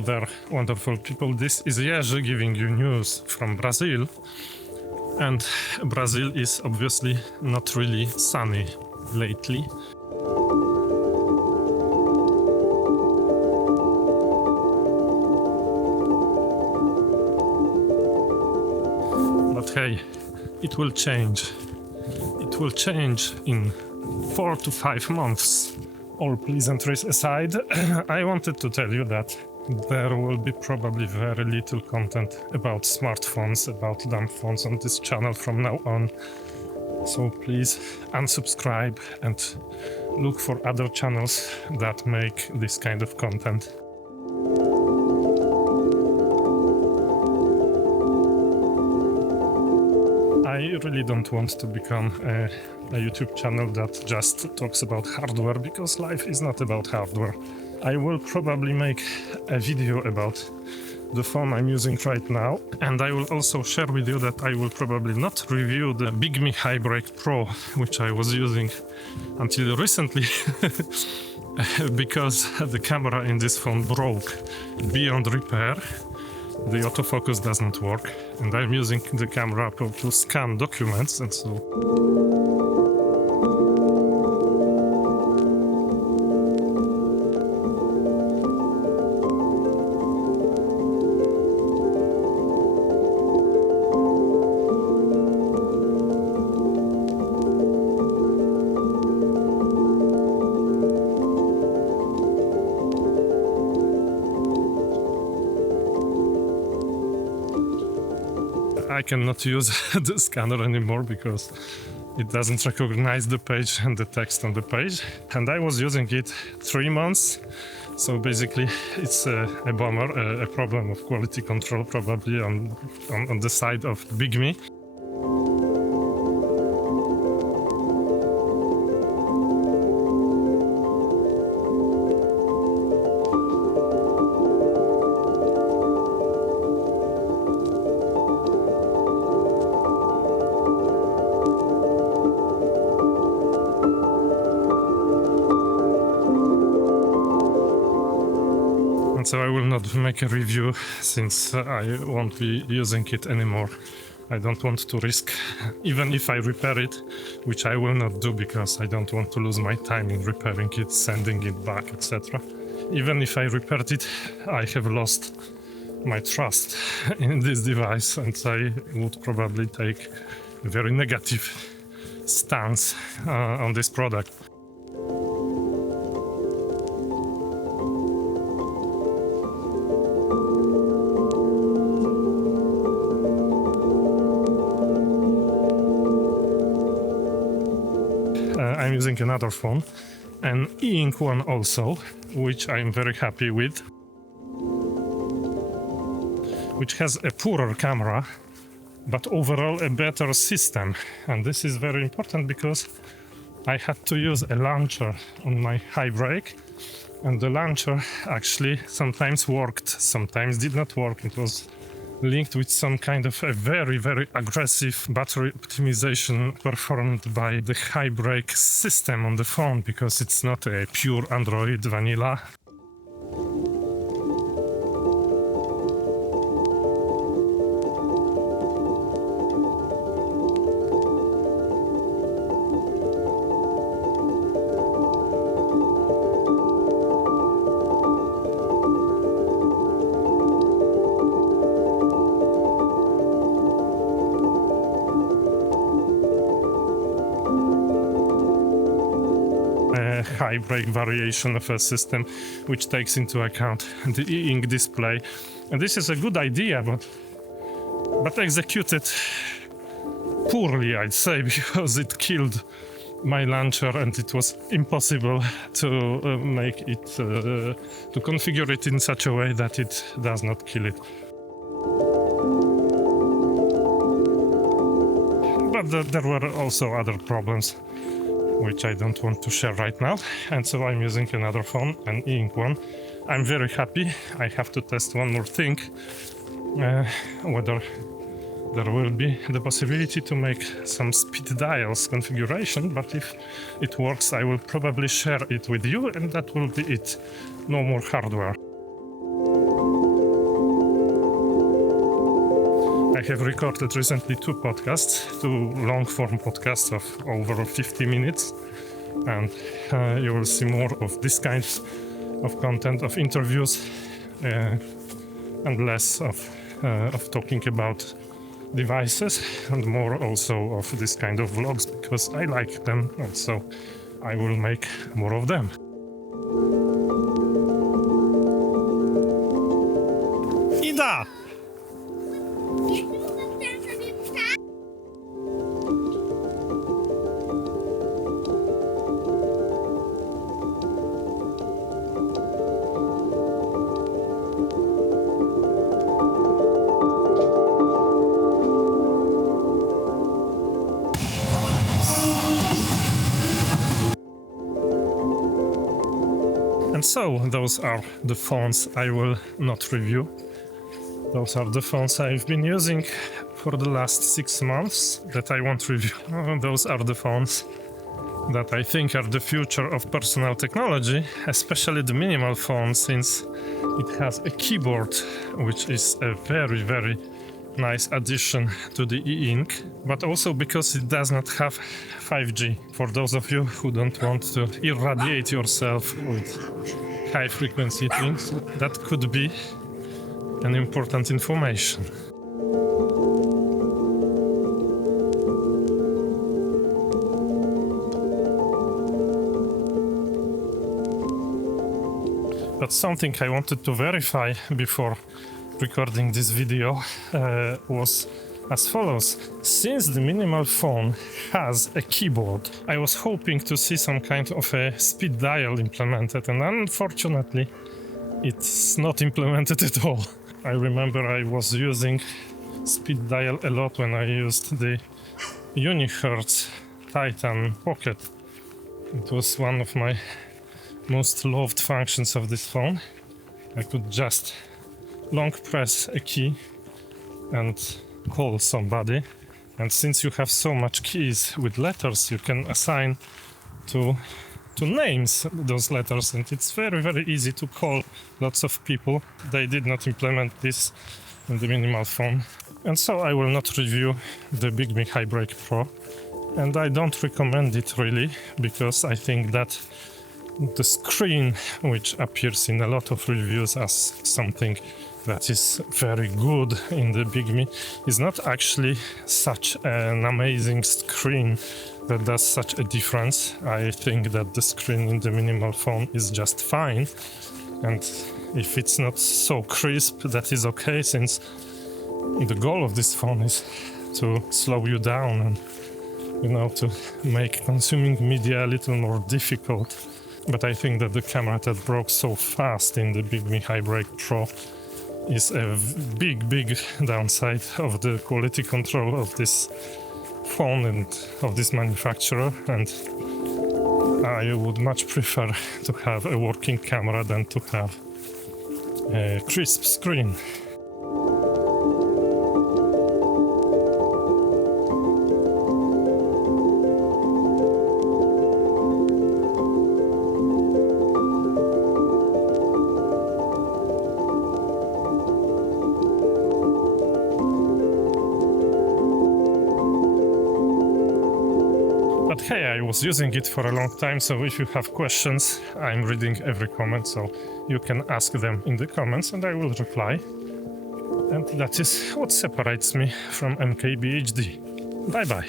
Hello there, wonderful people. This is Jerzy giving you news from Brazil. And Brazil is obviously not really sunny lately. But hey, it will change. It will change in 4 to 5 months. All pleasantries aside, I wanted to tell you that there will be probably very little content about smartphones, about dumb phones on this channel from now on. So please unsubscribe and look for other channels that make this kind of content. I really don't want to become a YouTube channel that just talks about hardware, because life is not about hardware. I will probably make a video about the phone I'm using right now, and I will also share with you that I will probably not review the Bigme Hibreak Pro, which I was using until recently because the camera in this phone broke beyond repair. The autofocus does not work, and I'm using the camera to scan documents, and so I cannot use the scanner anymore because it doesn't recognize the page and the text on the page. And I was using it 3 months, so basically it's a bummer, a problem of quality control probably on the side of Bigme. And so I will not make a review since I won't be using it anymore. I don't want to risk, even if I repair it, which I will not do because I don't want to lose my time in repairing it, sending it back, etc. Even if I repaired it, I have lost my trust in this device, and I would probably take a very negative stance on this product. I'm using another phone, an e-ink one also, which I'm very happy with, which has a poorer camera, but overall a better system. And this is very important because I had to use a launcher on my Hibreak, and the launcher actually sometimes worked, sometimes did not work. It was linked with some kind of a very, very aggressive battery optimization performed by the Hibreak system on the phone, because it's not a pure Android vanilla. Hibreak variation of a system which takes into account the e-ink display. And this is a good idea, but executed poorly, I'd say, because it killed my launcher, and it was impossible to make it to configure it in such a way that it does not kill it. But there were also other problems which I don't want to share right now, and so I'm using another phone, an e-ink one. I'm very happy. I have to test one more thing, whether there will be the possibility to make some speed dials configuration, but if it works, I will probably share it with you, and that will be it. No more hardware. I have recorded recently two long-form podcasts of over 50 minutes, and you will see more of this kind of content, of interviews, and less of talking about devices, and more also of this kind of vlogs, because I like them, and so I will make more of them. Ida! And so, those are the phones I will not review. Those are the phones I've been using for the last 6 months that I won't review. Those are the phones that I think are the future of personal technology, especially the minimal phone, since it has a keyboard, which is a very, very nice addition to the e-ink, but also because it does not have 5G. For those of you who don't want to irradiate yourself with high frequency things, that could be an important information. But something I wanted to verify before recording this video was as follows. Since the minimal phone has a keyboard, I was hoping to see some kind of a speed dial implemented, and unfortunately it's not implemented at all. I remember I was using speed dial a lot when I used the Unihertz Titan Pocket. It was one of my most loved functions of this phone. I could just long press a key and call somebody, and since you have so much keys with letters, you can assign to names those letters, and it's very, very easy to call lots of people. They did not implement this in the minimal phone, and so I will not review the Bigme Hibreak Pro, and I don't recommend it really, because I think that the screen, which appears in a lot of reviews as something that is very good in the Bigme, is not actually such an amazing screen that does such a difference. I think that the screen in the minimal phone is just fine, and if it's not so crisp, that is okay, since the goal of this phone is to slow you down and, to make consuming media a little more difficult. But I think that the camera that broke so fast in the Bigme Hibreak Pro is a big downside of the quality control of this phone and of this manufacturer, and I would much prefer to have a working camera than to have a crisp screen. But hey, I was using it for a long time, so if you have questions, I'm reading every comment, so you can ask them in the comments and I will reply. And that is what separates me from MKBHD. Bye bye.